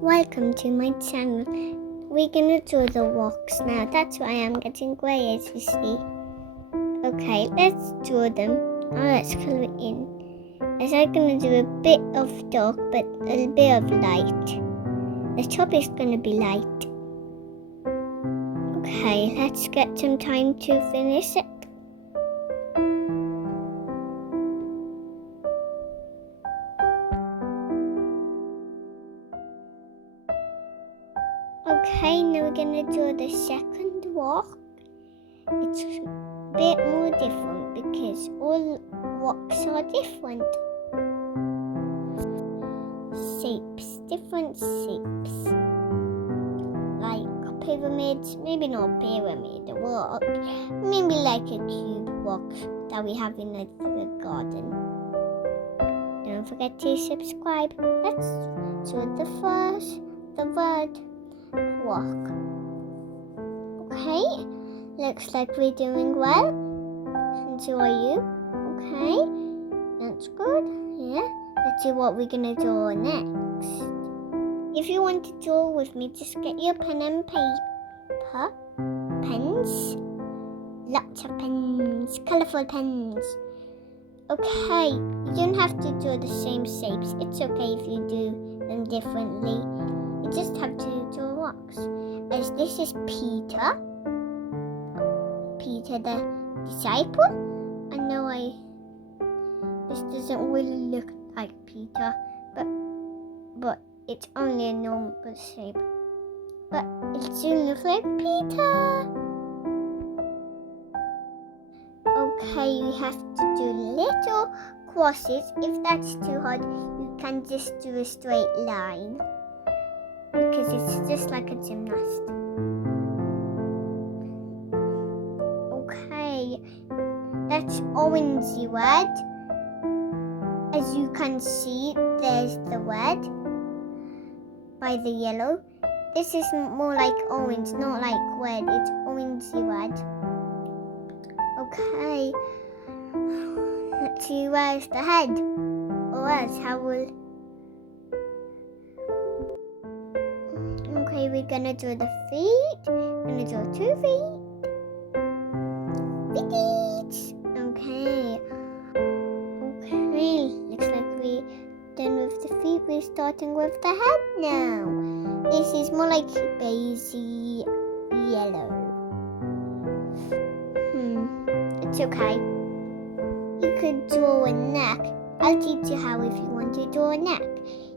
Welcome to my channel. We're gonna draw the rocks now. That's why I'm getting grey, as you see. Okay, let's draw them. Now let's colour it in. As I'm gonna do a bit of dark but a bit of light. The top is gonna be light. Okay, let's get some time to finish it. Okay, now we're gonna draw the second rock. It's a bit more different because all rocks are different. Shapes, different shapes. Like pyramids, maybe not pyramid, a rock. Maybe like a cube rock that we have in the garden. Don't forget to subscribe. Let's draw the word rock. Okay, looks like we're doing well. And so are you. Okay, that's good. Yeah, let's see what we're gonna draw next. If you want to draw with me, just get your pen and paper. Pens. Lots of pens. Colourful pens. Okay, you don't have to draw the same shapes. It's okay if you do them differently. You just have to draw rocks. As this is Peter the disciple. I know this doesn't really look like Peter, but it's only a normal shape. But it soon looks like Peter. Okay, you have to do little crosses. If that's too hard, you can just do a straight line because it's just like a gymnast. Okay, that's orangey word. As you can see, there's the word by the yellow. This is more like orange, not like red. It's orangey red. Okay. Let's see where's the head. Or else how will... Okay, we're gonna draw the feet. We're gonna draw 2 feet. Feet. Okay. Okay, looks like we're done with the feet. We're starting with the head now. This is more like beigey yellow. It's okay. You could draw a neck. I'll teach you how if you want to draw a neck.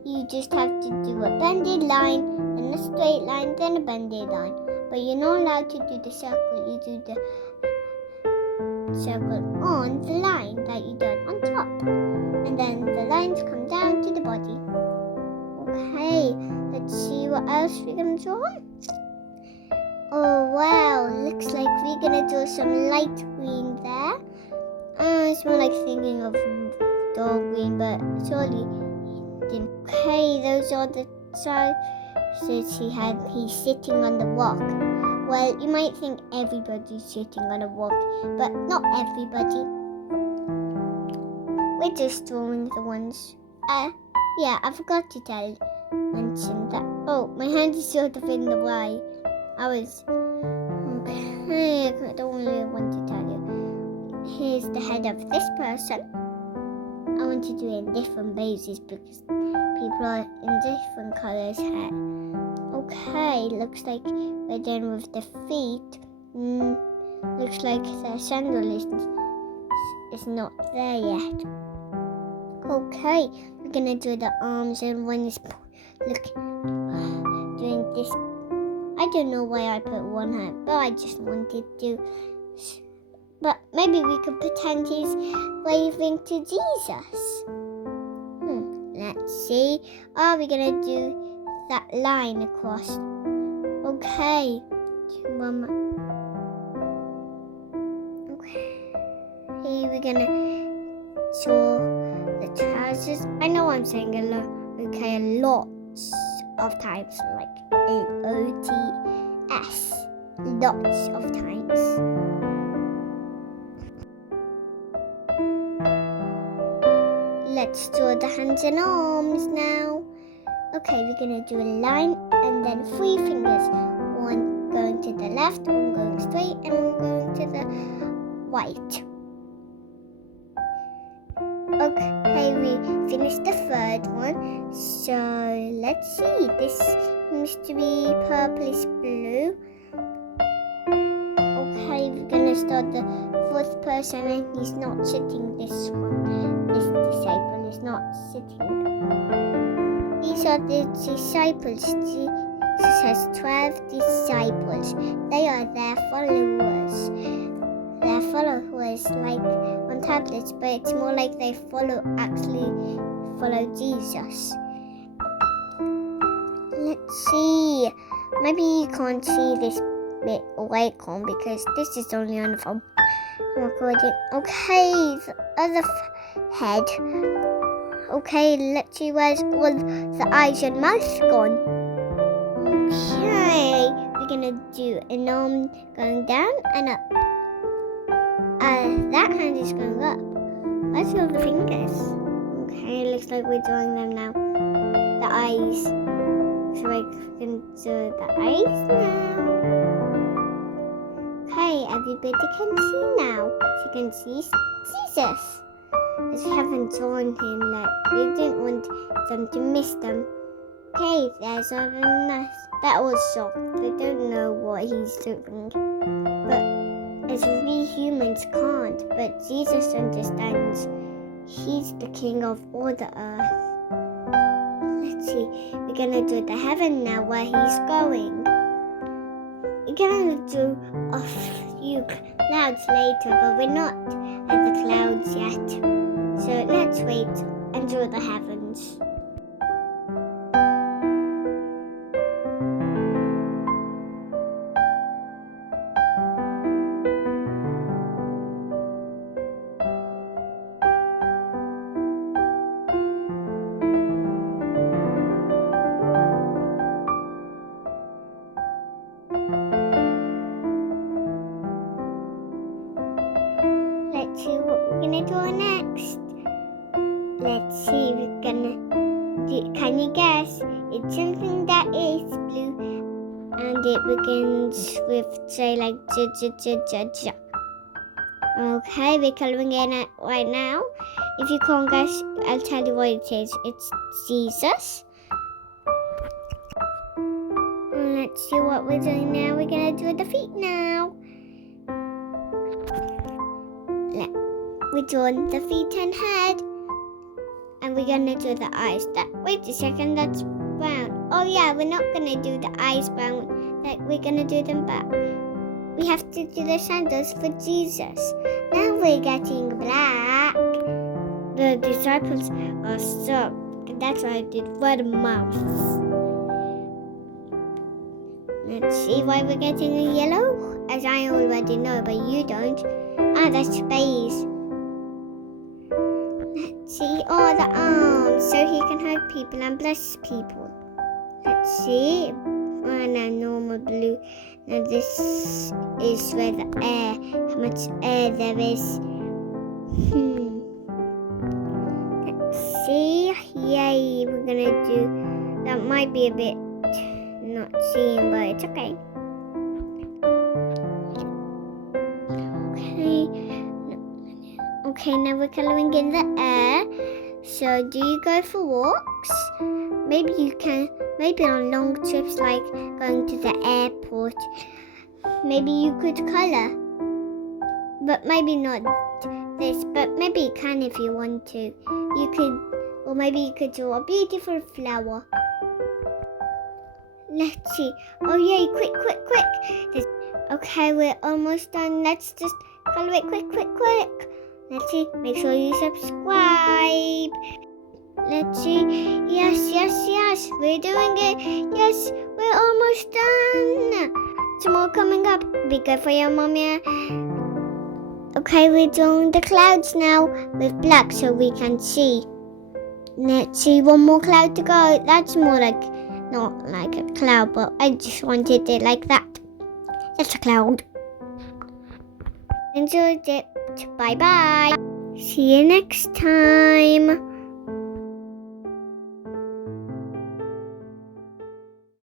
You just have to do a bended line, then a straight line, then a bended line. But you're not allowed to do the circle. You do the circle on the line that you done on top. And then the lines come down to the body. Okay, let's see what else we're going to draw. Oh wow, looks like we're going to draw some light green there. It's more like thinking of dark green, but surely he didn't. Okay, those are the sizes he had. He's sitting on the rock. Well, you might think everybody's sitting on a rock, but not everybody. We're just drawing the ones. Yeah, I forgot to mention that. Oh, my hand is sort of in the way. Okay, I don't really want to tell you. Here's the head of this person. I want to do it in different bases because people are in different colours hair. Okay, looks like we're done with the feet. Looks like the sandal is not there yet. Okay, we're gonna do the arms, and one is doing this. I don't know why I put one hand, but I just wanted to. But maybe we could pretend he's waving to Jesus. Let's see. Are we gonna do that line across? Okay. Okay. Here we're gonna draw the trousers. I know I'm saying a lot. Okay, lots of times, like LOTS. Lots of times. Let's draw the hands and arms now. Okay, we're gonna do a line and then 3 fingers. One going to the left, one going straight, and one going to the right. Okay, we finished the third one. So let's see. This seems to be purplish blue. Okay, we're gonna start the fourth person, and he's not sitting. This one, this disciple is not sitting. These are the disciples. Jesus has 12 disciples. They are their followers. Their followers, like on tablets, but it's more like they actually follow Jesus. Let's see. Maybe you can't see this bit icon because this is only on the phone. I'm recording. Okay, the other head. Okay, let's see where's all the eyes and mouth gone. Okay, we're gonna do an arm going down and up. That hand is going up. Where's all the fingers? Okay, looks like we're drawing them now. The eyes. So we're gonna do the eyes now. Okay, everybody can see now. So you can see Jesus. As we haven't drawn him, like we didn't want them to miss them. Okay, there's a nice. That was shocked. They don't know what he's doing. But as we humans can't. But Jesus understands. He's the king of all the earth. Let's see. We're gonna do the heaven now where he's going. We're gonna do a few clouds later, but we're not at the clouds yet. So let's wait and draw the heavens. Let's see what we're gonna draw next. Let's see, we're gonna do, can you guess? It's something that is blue and it begins with, say, like ja. Okay, we're colouring in it right now. If you can't guess, I'll tell you what it is. It's Jesus. And let's see what we're doing now. We're gonna do the feet now. We're doing the feet and head. And we're gonna do the eyes. Wait a second, that's brown. Oh yeah, we're not gonna do the eyes brown. Like we're gonna do them back. We have to do the sandals for Jesus. Now we're getting black. The disciples are stuck. That's why I did for the mouth. Let's see why we're getting a yellow. As I already know, but you don't. That's space. Let's see all the arms so he can hug people and bless people. Let's see. And a normal blue. Now this is where the air, how much air there is. Let's see. Yay, we're gonna do, that might be a bit not seeing, but it's okay. Okay, now we're colouring in the air. So do you go for walks? Maybe you can, maybe on long trips like going to the airport. Maybe you could colour. But maybe not this, but maybe you can if you want to. You could, or maybe you could draw a beautiful flower. Let's see. Oh yay, quick. Okay, we're almost done. Let's just colour it quick. Let's see, make sure you subscribe. Let's see, yes, we're doing it. Yes, we're almost done. Some more coming up. Be good for your mommy. Okay, we're doing the clouds now with black so we can see. Let's see, one more cloud to go. That's more like, not like a cloud, but I just wanted it like that. That's a cloud. Enjoyed it. Bye. See you next time.